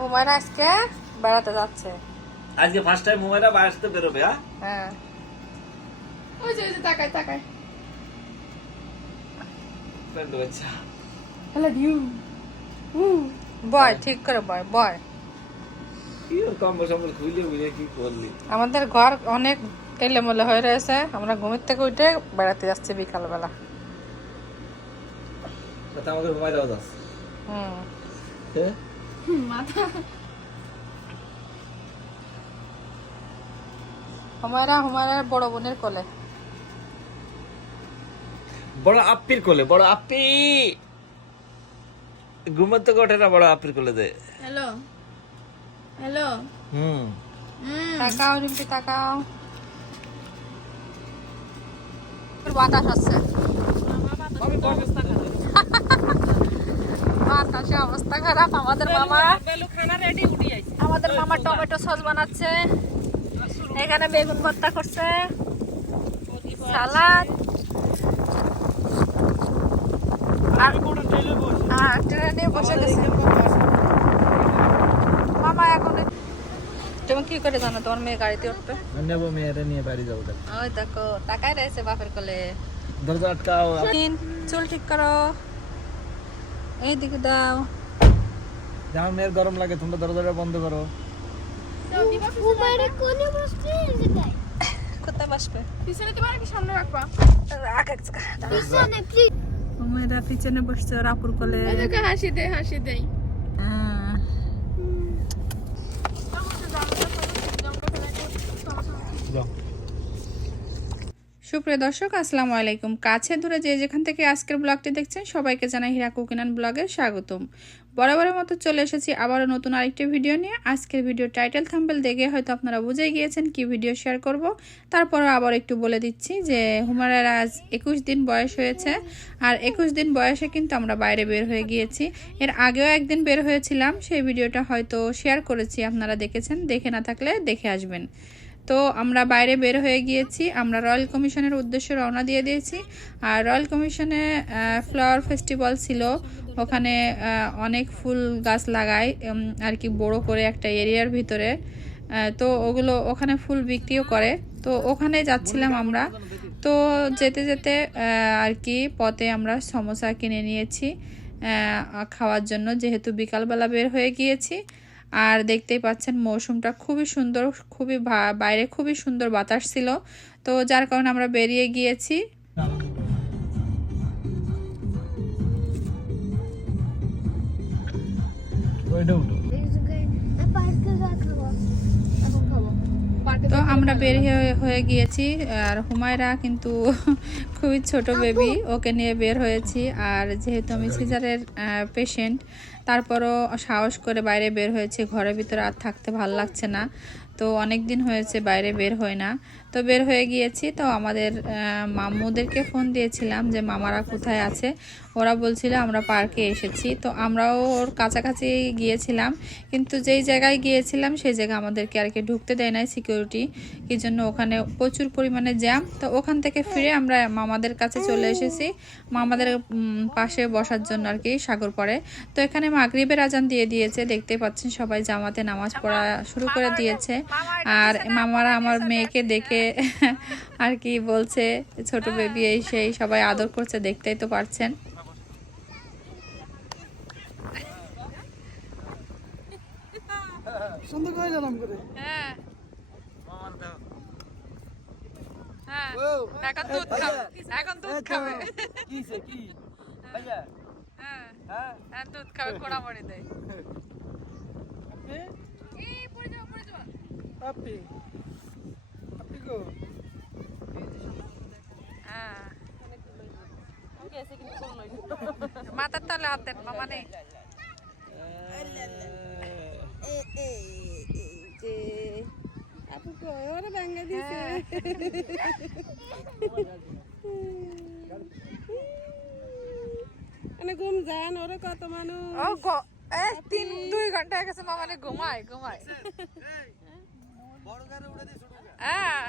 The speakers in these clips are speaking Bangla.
হুমায়ুন আজকে বেড়াতে যাচ্ছে। আজকে ফার্স্ট টাইম বেরোবে হ্যাঁ? হ্যাঁ। ওই যে ওই যে তাকায় তাকায়। হ্যালো ডিউ বয় ঠিক করে বয় বয়। আমাদের ঘর অনেক এলোমেলো হয়ে রয়েছে আমরা ঘুমের থেকে উঠে বেড়াতে যাচ্ছি বিকালবেলা। দাও দাস হুম। হ্যাঁ মাথা। হুমায়রা হুমায়রার বড় বোনের কোলে। বড় আপ্পির কোলে বড় আপ্পি! থেকে ওঠে না বড় আপ্পির কোলে দে। Hello hello. হুম। তাকাও রিম্পি তাকাও। বাতাস আছে বাতাসে অবস্থা খারাপ আমাদের মামা আমাদের মামা টমেটো সস বানাচ্ছে। এখানে বেগুন ভর্তা করছে। সালাদ। আর আর ট্রেনে বসে গেছে। মামা এখন তুমি কি করে জানো তোমার মেয়ে গাড়িতে উঠবে? নেব মেয়েরে নিয়ে বাড়ি যাব ওই দেখো তাকাই রয়েছে বাপের কোলে। দরজা আটকাও। চুল ঠিক করো। এই দিকে দাও। আমার মেয়ের গরম লাগে তোমরা দরজাটা বন্ধ করো কোথায় বসবে পিছনে দিবা নাকি সামনে রাখবা রাখ এক। মেয়েরা পিছনে বসছে ওর আপুর কোলে হাসি দে হাসি দেই আহ, যাও সুপ্রিয় দর্শক, আসসালামু আলাইকুম। কাছে দূরে যে যেখান থেকে আজকের ব্লগটি দেখছেন, সবাইকে জানাই হীরা কুকিনান ব্লগে স্বাগতম। বরাবরের মতো চলে এসেছি আবারও নতুন আরেকটি ভিডিও নিয়ে। আজকের ভিডিও টাইটেল থাম্বেল দেখে হয়তো আপনারা বুঝে গিয়েছেন কি ভিডিও শেয়ার করব। তারপরও আবার একটু বলে দিচ্ছি যে হুমারের আজ একুশ দিন বয়স হয়েছে। আর একুশ দিন বয়সে কিন্তু আমরা বাইরে বের হয়ে গিয়েছি। এর আগেও একদিন বের হয়েছিলাম, সেই ভিডিওটা হয়তো শেয়ার করেছি, আপনারা দেখেছেন। দেখে না থাকলে দেখে আসবেন। তো আমরা বাইরে বের হয়ে গিয়েছি। আমরা রয়্যাল কমিশনের উদ্দেশ্যে রওনা দিয়ে দিয়েছি। আর রয়্যাল কমিশনে ফ্লাওয়ার ফেস্টিভ্যাল ছিল। ওখানে অনেক ফুল গাছ লাগায় আর কি বড় করে একটা এরিয়ার ভিতরে। তো ওগুলো ওখানে ফুল বিক্রিও করে। তো ওখানে যাচ্ছিলাম আমরা। তো যেতে যেতে আর কি পথে আমরা সমোসা কিনে নিয়েছি। খাওয়ার জন্য যেহেতু বিকালবেলা বের হয়ে গিয়েছি। আর দেখতেই পাচ্ছেন মৌসুমটা খুবই সুন্দর, খুবই বাইরে খুবই সুন্দর বাতাস ছিল। তো যার কারণে আমরা বেরিয়ে গিয়েছি। ওইটা তো আমরা বের হয়ে হয়ে গিয়েছি আর হুমায়রা কিন্তু খুবই ছোট বেবি ওকে নিয়ে বের হয়েছি। আর যেহেতু আমি সিজারের পেশেন্ট তারপরও সাহস করে বাইরে বের হয়েছি। ঘরের ভিতরে আর থাকতে ভালো লাগছে না। তো অনেক দিন হয়েছে বাইরে বের হয় না। তো বের হয়ে গিয়েছি। তো আমাদের আহ, মাম্মুদেরকে ফোন দিয়েছিলাম যে মামারা কোথায় আছে? ওরা বলছিল আমরা পার্কে এসেছি। তো আমরাও ওর কাছাকাছি গিয়েছিলাম, কিন্তু যেই জায়গায় গিয়েছিলাম সেই জায়গা আমাদেরকে আর কি ঢুকতে দেয় নাই সিকিউরিটি কি জন্য ওখানে প্রচুর পরিমাণে জ্যাম তো ওখান থেকে ফিরে আমরা মামাদের কাছে চলে এসেছি। মামাদের পাশে বসার জন্য আর কি সাগর পড়ে। তো এখানে মাগরিবের আজান দিয়ে দিয়েছে দেখতে পাচ্ছেন সবাই জামাতে নামাজ পড়া শুরু করে দিয়েছে। আর মামারা আমার মেয়েকে দেখে আর কি বলছে, ছোট বেবি এই সেই সবাই আদর করছে, দেখতেই তো পারছেন। সুন্দর করে জানাম করে? হ্যাঁ। হ্যাঁ। এখন দুধ খাবে। এখন দুধ খাবে। কি সে কি? ভাইয়া হ্যাঁ। হ্যাঁ। দুধ খাবে দেয়। আপনি? আপনি? আপনি গো হ্যাঁ। মাথার তলে হাত দেন মামা নেই। মানে ঘুম যায় না ওরা কত মানুষ ও তিন দুই ঘণ্টা গেছে নে ঘুমায় ঘুমায় বড় গাড়ি উড়ে দিয়ে ছোট হ্যাঁ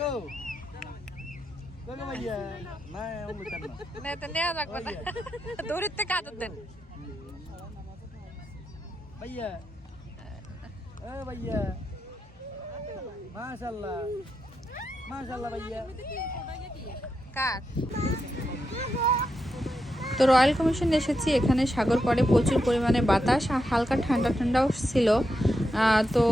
গো ভাইয়া দূরের থেকে দেন ভাইয়া এ তো রয়্যাল কমিশন এসেছি এখানে সাগর পরে প্রচুর পরিমাণে বাতাস আর হালকা ঠান্ডা ঠান্ডাও ছিল। তো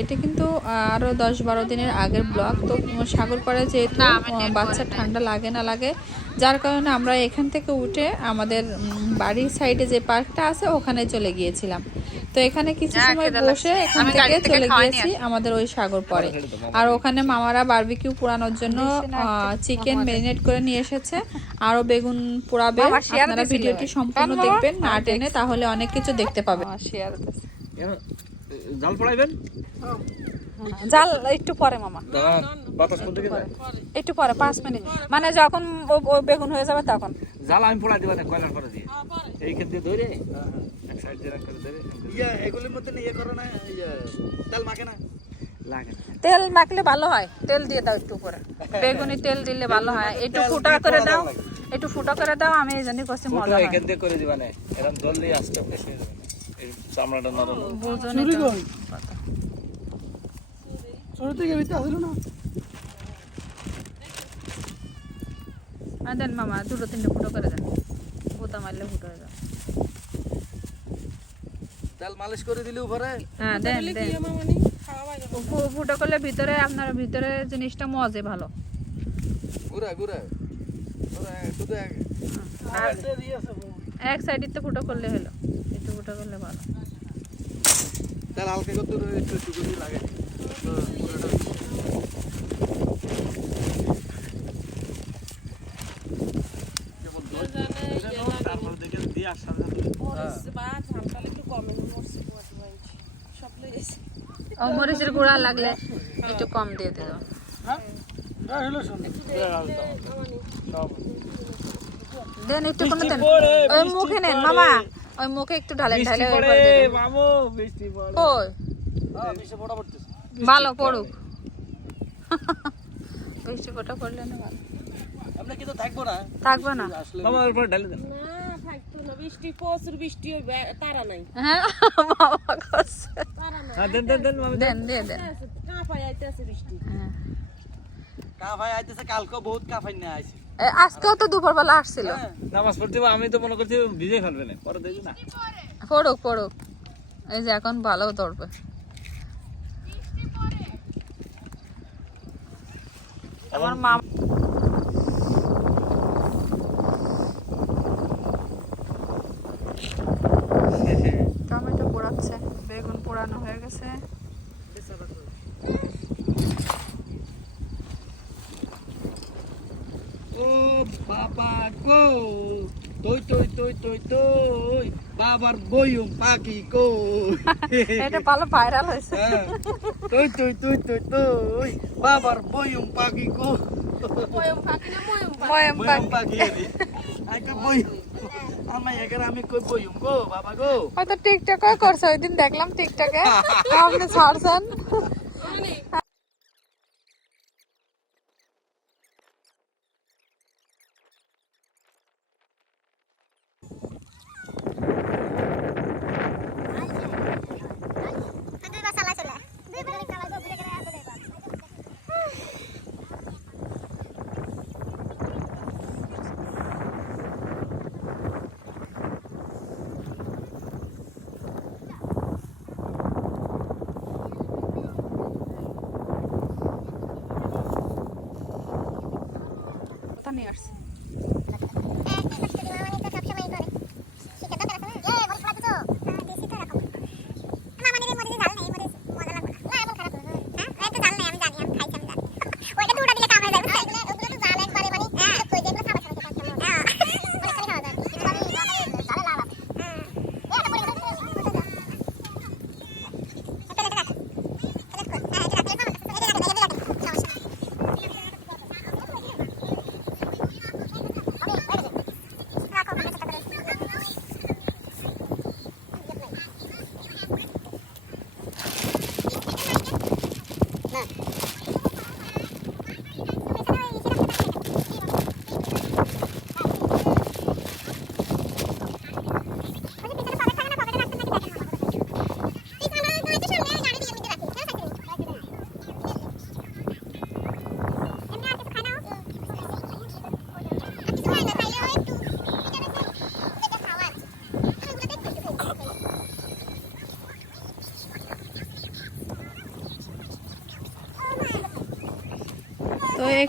এটা কিন্তু আহ, আরও দশ বারো দিনের আগের ব্লগ। তো সাগর পরে যেহেতু আহ, বাচ্চার ঠান্ডা লাগে না লাগে যার কারণে আমরা এখান থেকে উঠে আমাদের বাড়ির সাইডে যে পার্কটা আছে ওখানে চলে গিয়েছিলাম। তো এখানে কিছু সময় বসে এখান থেকে চলে গিয়েছি আমাদের ওই সাগর পরে। আর ওখানে মামারা বারবিকিউ পোড়ানোর জন্য চিকেন ম্যারিনেট করে নিয়ে এসেছে। আরও বেগুন পোড়াবে। আপনারা ভিডিওটি সম্পূর্ণ দেখবেন না টেনে তাহলে অনেক কিছু দেখতে পাবেন। জাল পড়াইবেন জাল একটু পরে মামা। বাতাস কোন দিকে যায়? একটু পরে পাঁচ মিনিট। মানে যখন বেগুন হয়ে যাবে তখন। জাল আমি পড়াই দিবা না কয়লার পরে দিয়ে। এই ক্ষেত্রে ধরে। এক সাইড দিয়ে রাখ করে ধরে। ইয়া এগুলির মধ্যে ইয়ে করো না ইয়া তেল মাখে না। তেল মাখলে ভালো হয়। তেল দিয়ে দাও একটু উপরে। বেগুনি তেল দিলে ভালো হয়। একটু ফুটা করে দাও। একটু ফুটা করে দাও আমি এই জন্যই করছি মজা এখান করে দিবা না। এরকম জল দিয়ে আসতে ফ্রেশ হয়ে যাবে। চামড়াটা নরম চুরি কই চুরি থেকে ভিতরে আসলো না? দেন মামা দুটো তিনটে ফুটো করে দেন। বোতা মারলে ফুটো হয়ে যাবে। তেল মালিশ করে দিলে উপরে? হ্যাঁ দেন ফুটো করলে ভিতরে আপনার ভিতরে জিনিসটা মজে ভালো। ঘুরে ঘুরে। এক সাইডে ফুটো করলে হলো। একটু ফুটো করলে ভালো। তেল হালকা করতে একটু একটু লাগে মরিচের গুঁড়া লাগলে একটু কম দিয়ে দেবো দেন একটু কোনো দেন ওই মুখে নেন মামা। ওই মুখে একটু ঢালেন ঢালে ওই দেন। মামু বৃষ্টি পড়ে। কই বেশি বড় পড়তেছে। ভালো পড়ুক। বৃষ্টি ফোটা পড়লে না ভালো। আমরা কিন্তু থাকব না। থাকবে না। আসলে উপর ঢালে দেন। বৃষ্টি প্রচুর বৃষ্টি ওই তারা নাই। হ্যাঁ বাবা তারা হ্যাঁ দেন দেন দেন কাঁপাই বৃষ্টি হ্যাঁ। আইতেছে কালকে বহুত কাফাই না আইছে। আজকেও তো দুপুরবেলা আসছিল। নামাজ পড়তে আমি তো মনে করছি ভিজে ফেলবে না পরে দেখি না। পড়ুক পড়ুক। এই যে এখন ভালো দৌড়বে আমার মা টমেটো পোড়াচ্ছে বেগুন পোড়ানো হয়ে গেছে ও বাবা গো তুই তুই তুই তুই তুই বাবার বইম পাখি কো। এটা ভালো ভাইরাল হয়েছে। হ্যাঁ। তুই তুই তুই তুই তুই বাবার বইম পাখি কো। পাখি না বইম পাখি? বইম আমি এখানে আমি কই বইম গো বাবা গো। হয়তো টিকটকে করছে ওই দিন দেখলাম টিকটকে আপনি ছাড়ছেন নিয়ে আসছে।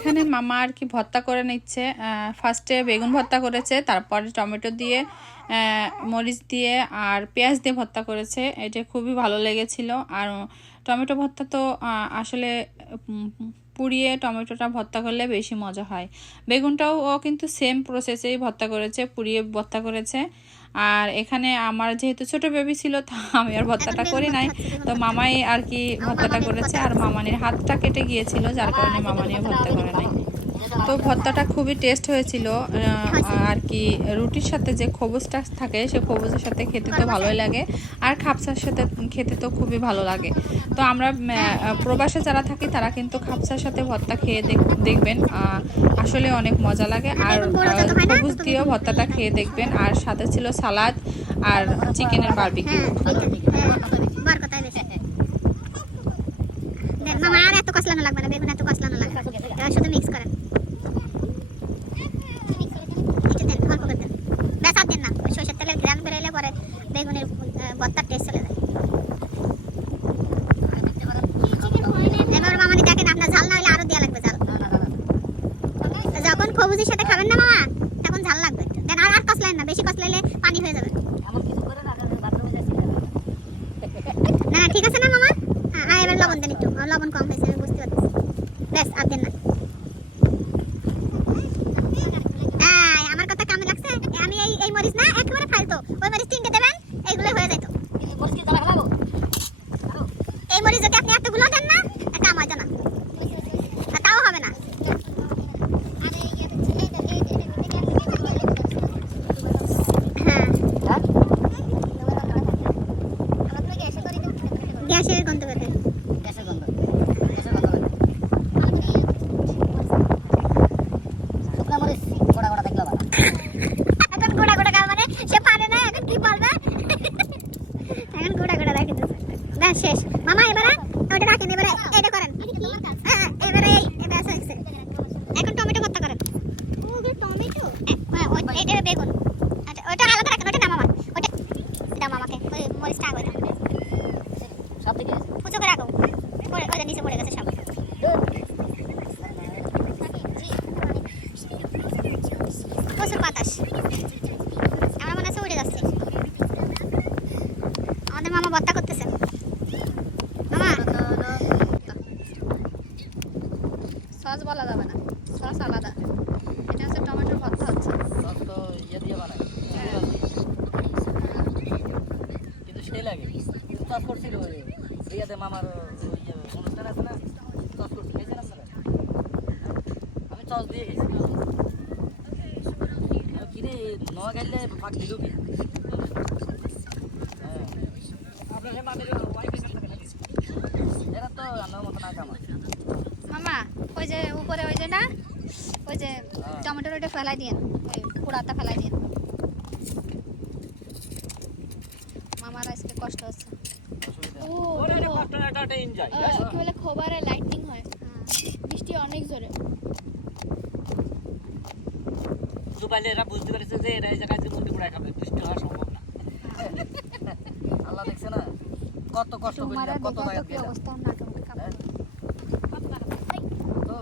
এখানে মামা আর কি ভর্তা করে নিচ্ছে। ফার্স্টে বেগুন ভর্তা করেছে, তারপরে টমেটো দিয়ে মরিচ দিয়ে আর পেঁয়াজ দিয়ে ভর্তা করেছে। এটা খুবই ভালো লেগেছিল। আর টমেটো ভর্তা তো আসলে পুড়িয়ে টমেটোটা ভর্তা করলে বেশি মজা হয়। বেগুনটাও ও কিন্তু সেম প্রসেসেই ভর্তা করেছে, পুড়িয়ে ভর্তা করেছে। আর এখানে আমার যেহেতু ছোট বেবি ছিল তো আমি আর ভর্তাটা করি নাই। তো মামাই আর কি ভর্তাটা করেছে আর মামানির হাতটা কেটে গিয়েছিল যার কারণে মামানিও ভর্তা করে নাই। তো ভর্তাটা খুবই টেস্ট হয়েছিল আর কি রুটির সাথে যে খবুজটা থাকে, সে খবুজের সাথে খেতে তো ভালোই লাগে, আর খাপসার সাথে খেতে তো খুবই ভালো লাগে। তো আমরা প্রবাসে যারা থাকি, তারা কিন্তু খাপসার সাথে ভর্তা খেয়ে দেখবেন আসলে অনেক মজা লাগে, আর খবুজ দিয়েও ভর্তাটা খেয়ে দেখবেন, আর সাথে ছিল সালাদ আর চিকেনের বারবিকিউ মামা, আর এত লাগবে না, বেগুন এত লাগবে শুধু মিক্স করেন একটু দেন অল্প করে দেন ব্যাস আর দেন না ওই সরষের তেলের ঘ্রাণ বেরোলে পরে বেগুনের আহ, ভর্তার টেস্ট চলে যায় এবার মামানি দেখেন আপনার ঝাল না হলে আরও দেওয়া লাগবে ঝাল যখন খবুজির সাথে খাবেন না মামা তখন ঝাল লাগবে একটু। দেন আর আর কষলাইন না বেশি কষলাইলে পানি হয়ে যাবে না না, ঠিক আছে না মামা হ্যাঁ আর এবার লবণ দেন একটু আমার লবণ কম হয়েছে আমি বুঝতে পারছি ব্যাস আর দেন না এই, আমার কথা কামে লাগছে আমি এই এই মরিচ না একেবারে ফালতো ওই মরিচ তিনটে দেবেন এইগুলো হয়ে যেত এই মরিচ যদি আপনি এতগুলো দেন না কাম হয়তো না আর তাও হবে না হ্যাঁ গ্যাসের গন্ধ বের হয়। এখন গোড়া গোড়া খাওয়া মানে সে পারে না এখন কি পারবে এখন গোড়া গোড়া রাখি দিচ্ছে ব্যাস শেষ মামা এবারে ওটা রাখেন এবারে এটা করেন হ্যাঁ, এবারে এই এটা হয়েছে এখন টমেটো ভর্তা করেন টমেটো হ্যাঁ ওই- এটা বেগুন আচ্ছা, ওটা আলাদা রাখেন ওটা না মামা ওটা দাও মামাকে ওই মরিচটা আগে দাও উঁচু করে রাখো পড়ে নিচে পড়ে গেছে সব প্রচুর বাতাস। আমার মনে আছে উড়ে যাচ্ছে। আমাদের মামা ভর্তা করতেছে। মামা। সস বলা যাবে না। সস আলাদা। এটা হচ্ছে টমেটোর ভর্তা হচ্ছে। কিন্তু সেই লাগে। কিন্তু চাষ করছিল ওই রিয়াতে মামার অনুষ্ঠান আছে না? খেয়েছেন আপনারা? আমি চাষ দিয়ে গেছি কিরে নয় গেলে ফাঁক দিল কি? হ্যাঁ। এরা তো আমার মতো না কামা মামা ওই যে উপরে ওই যে না ওই যে হ্যাঁ। টমেটোর ওইটা ফেলাই দিন ওই কুড়াটা ফেলাই দিন মামার আজকে কষ্ট হচ্ছে। একটা একটা এনজয় কি বলে খোবারে লাইটিং হয়। বৃষ্টি অনেক জোরে। এরা বুঝতে পেরেছে যে এরা এই জায়গায় যে মুরগি পোড়ায় খাবে। বৃষ্টি হওয়া সম্ভব না আল্লাহ দেখছে না? কত কষ্ট করে কত জায়গা অবস্থা? কাপড় তো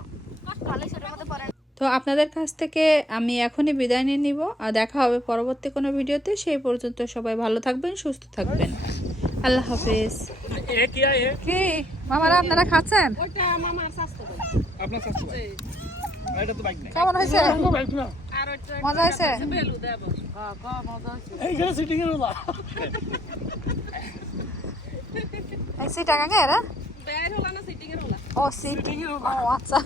তো আপনাদের কাছ থেকে আমি এখনই বিদায় নিয়ে নিব। আর দেখা হবে পরবর্তী কোনো ভিডিওতে। সেই পর্যন্ত সবাই ভালো থাকবেন সুস্থ থাকবেন। আল্লাহ হাফেজ। কি মামারা আপনারা খাচ্ছেন? কেমন হয়েছে? মজা হয়েছে? বেলু। দেবো এইখানে সিটিং এর ও সিট ও আচ্ছা।